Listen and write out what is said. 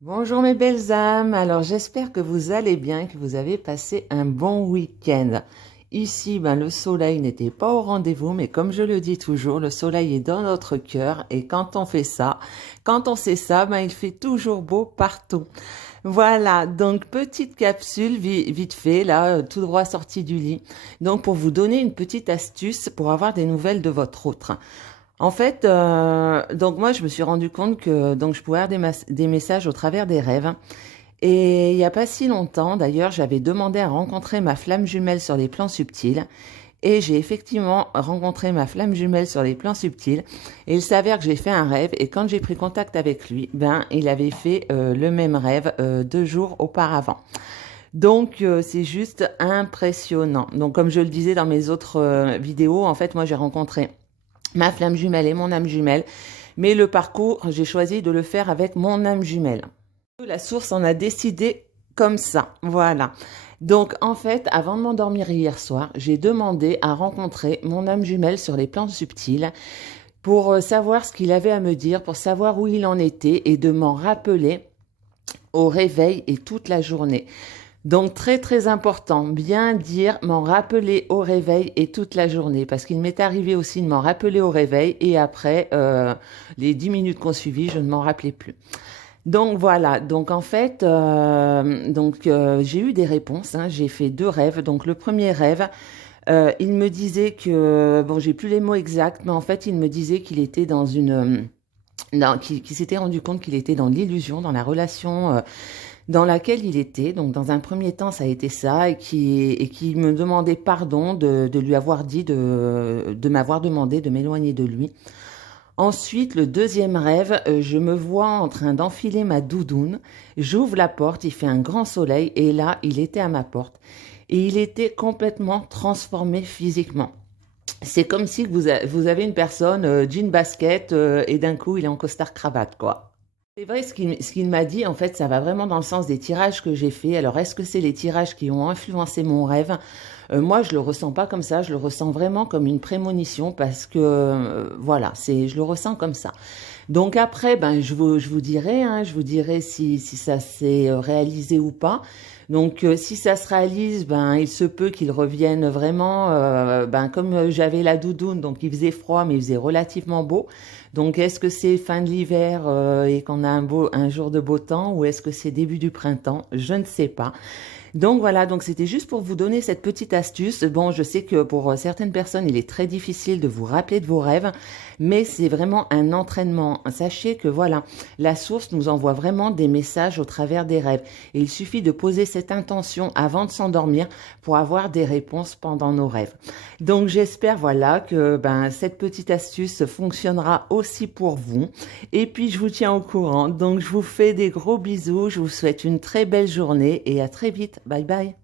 Bonjour mes belles âmes, alors j'espère que vous allez bien, que vous avez passé un bon week-end. Ici, le soleil n'était pas au rendez-vous, mais comme je le dis toujours, le soleil est dans notre cœur et quand on fait ça, quand on sait ça, il fait toujours beau partout. Voilà, donc petite capsule vite fait, là, tout droit sorti du lit. Donc pour vous donner une petite astuce pour avoir des nouvelles de votre autre. En fait, donc moi, je me suis rendu compte que donc je pouvais avoir des messages au travers des rêves. Et il n'y a pas si longtemps, d'ailleurs, j'avais demandé à rencontrer ma flamme jumelle sur les plans subtils. Et j'ai effectivement rencontré ma flamme jumelle sur les plans subtils. Et il s'avère que j'ai fait un rêve. Et quand j'ai pris contact avec lui, il avait fait le même rêve 2 jours auparavant. Donc c'est juste impressionnant. Donc comme je le disais dans mes autres vidéos, en fait, moi j'ai rencontré ma flamme jumelle et mon âme jumelle. Mais le parcours, j'ai choisi de le faire avec mon âme jumelle. La source en a décidé comme ça. Voilà. Donc, en fait, avant de m'endormir hier soir, j'ai demandé à rencontrer mon âme jumelle sur les plans subtils pour savoir ce qu'il avait à me dire, pour savoir où il en était et de m'en rappeler au réveil et toute la journée. Donc très très important, bien dire, m'en rappeler au réveil et toute la journée, parce qu'il m'est arrivé aussi de m'en rappeler au réveil et après les 10 minutes qu'on suivit, je ne m'en rappelais plus. Donc voilà, donc en fait, j'ai eu des réponses, hein. J'ai fait 2 rêves. Donc le premier rêve, il me disait que, bon, j'ai plus les mots exacts, mais en fait il me disait qu'il était dans qu'il s'était rendu compte qu'il était dans l'illusion, dans la relation dans laquelle il était. Donc, dans un premier temps, ça a été ça, et qui me demandait pardon de lui avoir dit de m'avoir demandé de m'éloigner de lui. Ensuite, le deuxième rêve, je me vois en train d'enfiler ma doudoune. J'ouvre la porte, il fait un grand soleil, et là, il était à ma porte. Et il était complètement transformé physiquement. C'est comme si vous avez une personne, jean basket, et d'un coup, il est en costard cravate, quoi. C'est vrai, ce qu'il m'a dit, en fait, ça va vraiment dans le sens des tirages que j'ai faits. Alors, est-ce que c'est les tirages qui ont influencé mon rêve? Moi, je le ressens pas comme ça. Je le ressens vraiment comme une prémonition parce que, voilà, je le ressens comme ça. Donc après, je vous dirai, hein, je vous dirai si ça s'est réalisé ou pas. Donc si ça se réalise, il se peut qu'il revienne vraiment, comme j'avais la doudoune, donc il faisait froid, mais il faisait relativement beau. Donc est-ce que c'est fin de l'hiver et qu'on a un jour de beau temps, ou est-ce que c'est début du printemps? Je ne sais pas. Donc voilà, donc c'était juste pour vous donner cette petite astuce. Bon, je sais que pour certaines personnes, il est très difficile de vous rappeler de vos rêves, mais c'est vraiment un entraînement. Sachez que voilà, la source nous envoie vraiment des messages au travers des rêves. Et il suffit de poser cette intention avant de s'endormir pour avoir des réponses pendant nos rêves. Donc j'espère voilà que cette petite astuce fonctionnera aussi pour vous. Et puis je vous tiens au courant. Donc je vous fais des gros bisous, je vous souhaite une très belle journée et à très vite. Bye bye.